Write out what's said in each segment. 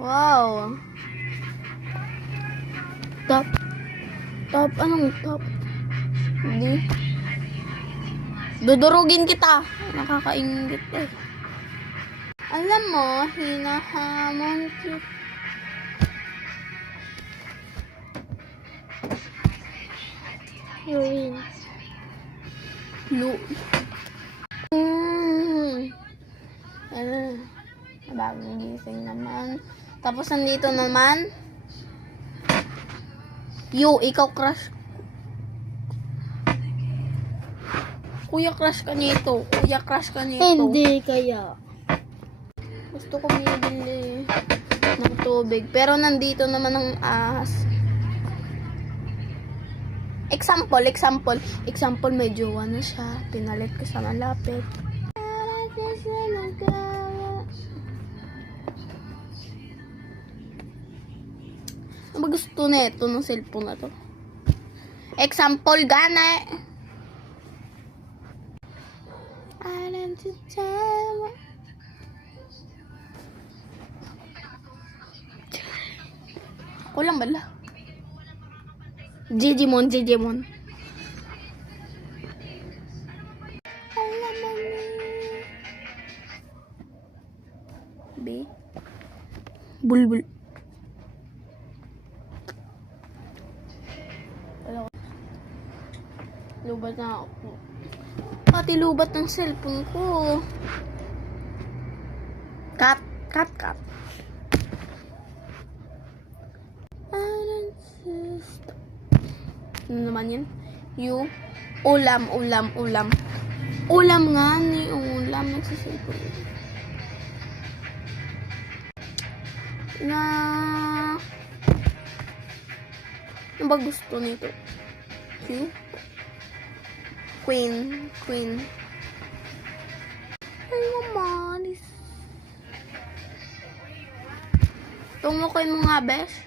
Wow. Top. Top. Anong top? Hindi. Dudurugin kita. Nakakaingit eh. Alam mo, hinahamon kita. Heroin. Blue. Bagong gising naman. Tapos nandito naman. Ikaw crush. Kuya crush ka nito. Kuya crush ka nito. Hindi kaya. Gusto ko bibili ng tubig. Pero nandito naman ang ahas. Example, may jowa na siya. Pinalit ko sa malapit. Ano ba gusto nito ng cellphone na to? Example, gana. Kulang bala. Jijimon. B. Bulbul. Lubat na ako. Pati lubat ng cellphone ko. Cut. Ano naman yun? Ulam. Ulam nga ni ulam. Nagsisilpon. Ano ba gusto nito? Queen. Ay, mamalis. Tumukoy mo nga, besh.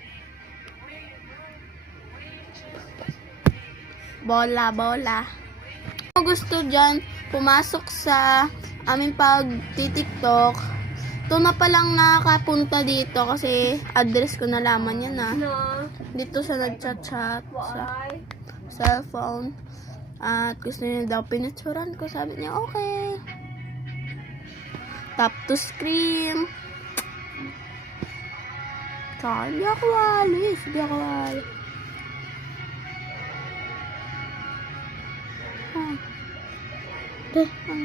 Bola. Kung gusto dyan, pumasok sa aming pag-tiktok. Ito na palang nakapunta dito kasi address ko nalaman yan Dito sa nag-chat-chat sa cellphone. At gusto niya daw pinitsuran ko. Sabi niya, okay. Tap to scream. Tsaka, hindi ako alis. Ano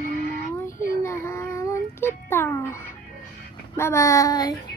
mo, hinahamon kita. Bye-bye.